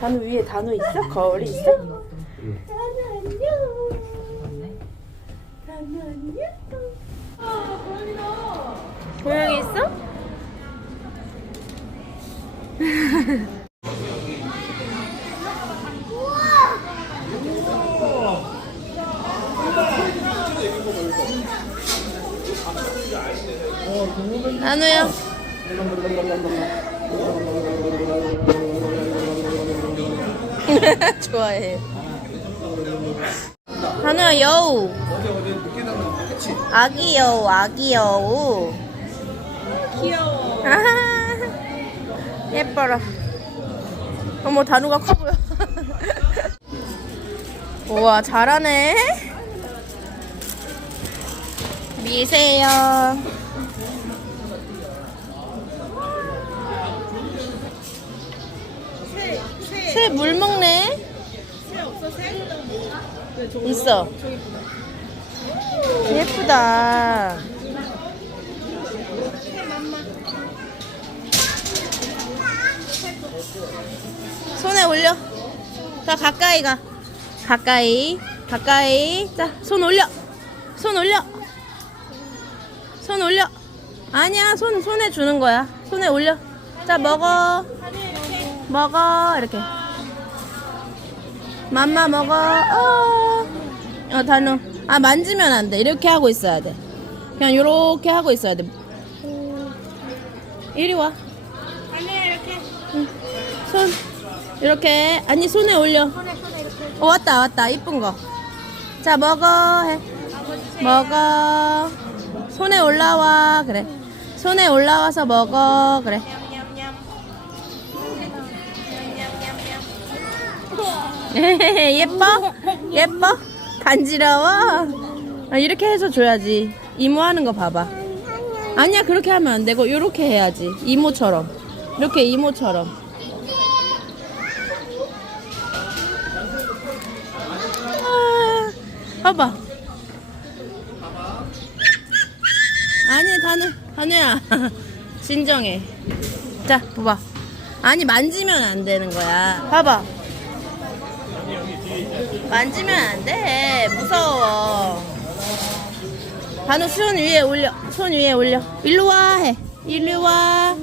단우 위에 단우 있어? 거울이 있어? 고양이 있어? 단우야. 좋아해. 단우야 여우. 아기 여우, 아기 여우. 귀여워. 아하, 예뻐라. 어머, 단우가 커 보여. 우와, 잘하네. 미세요. 새, 물 먹네. 새 없어, 새? 있어. 예쁘다. 손에 올려. 자, 가까이 가. 가까이. 가까이. 자, 손 올려. 손 올려. 손 올려. 아니야, 손, 손에 주는 거야. 손에 올려. 자, 먹어. 먹어. 이렇게. 맘마 먹어. 어. 어, 단우. 아, 만지면 안 돼. 이렇게 하고 있어야 돼. 그냥 요렇게 하고 있어야 돼. 이리 와. 아니야, 이렇게. 손. 이렇게. 아니, 손에 올려. 손에, 손에 이렇게. 어, 왔다, 왔다. 이쁜 거. 자, 먹어. 해. 먹어. 손에 올라와. 그래. 손에 올라와서 먹어. 그래. 예뻐? 예뻐? 간지러워? 아, 이렇게 해서 줘야지. 이모 하는 거 봐봐. 아니야, 그렇게 하면 안 되고, 요렇게 해야지. 이모처럼. 이렇게 이모처럼. 아, 봐봐. 아니, 단우, 단우야. 진정해. 자, 봐봐. 아니, 만지면 안 되는 거야. 봐봐. 만지면 안 돼. 무서워. 단우 손 위에 올려. 손 위에 올려. 일로 와 해. 일로 와.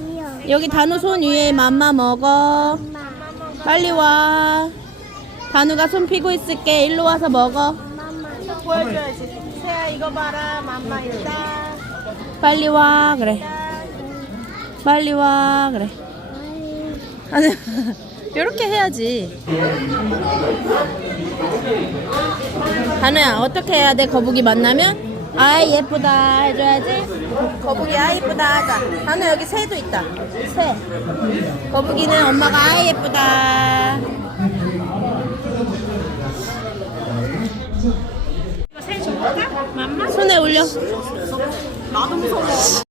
여기 단우 손 위에 맘마 먹어. 빨리 와. 단우가 손 피고 있을게. 일로 와서 먹어. 보여줘야지. 새야, 이거 봐라. 맘마 있다. 빨리 와. 그래. 빨리 와. 그래. 아니, 이렇게 해야지. 단우야, 어떻게 해야 돼? 거북이 만나면? 아이, 예쁘다. 해줘야지. 거북이, 아이, 예쁘다. 하자. 단우, 여기 새도 있다. 새. 거북이는 엄마가 아이, 예쁘다. 손에 올려. 나도 무서워.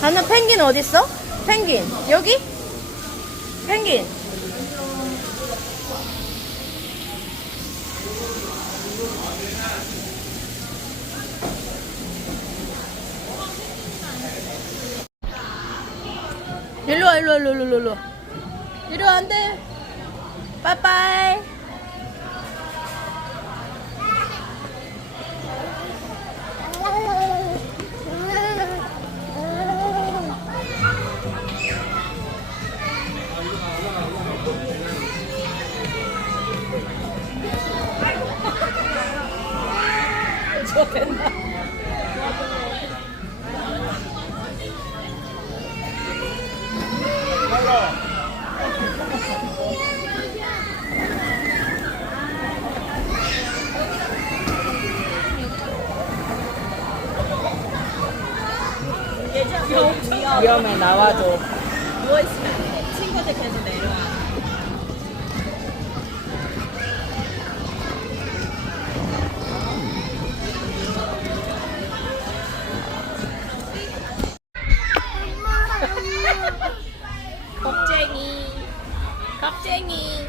단우, 펭귄 어딨어? 펭귄. 여기? 펭귄. 일로 와, 일로 와, 일로 와, 일로 와, 일로 와. 이리 와, 안 돼. 빠빠이. 위험해 나와줘. 누워있으면 친구들 계속 내려와. 겁쟁이. 겁쟁이.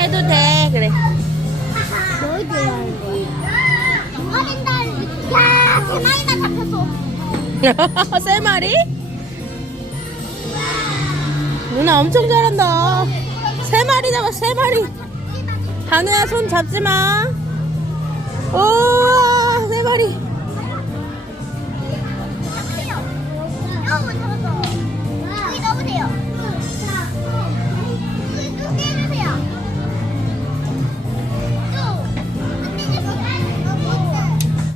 해도 돼 그래 너무 좋아하는 거야. 어린다. 야, 세 마리나 잡혔어. 세 마리? 누나 엄청 잘한다 세 마리 잡아 세 마리 단우야 손 잡지 마 우와 세 마리 我就。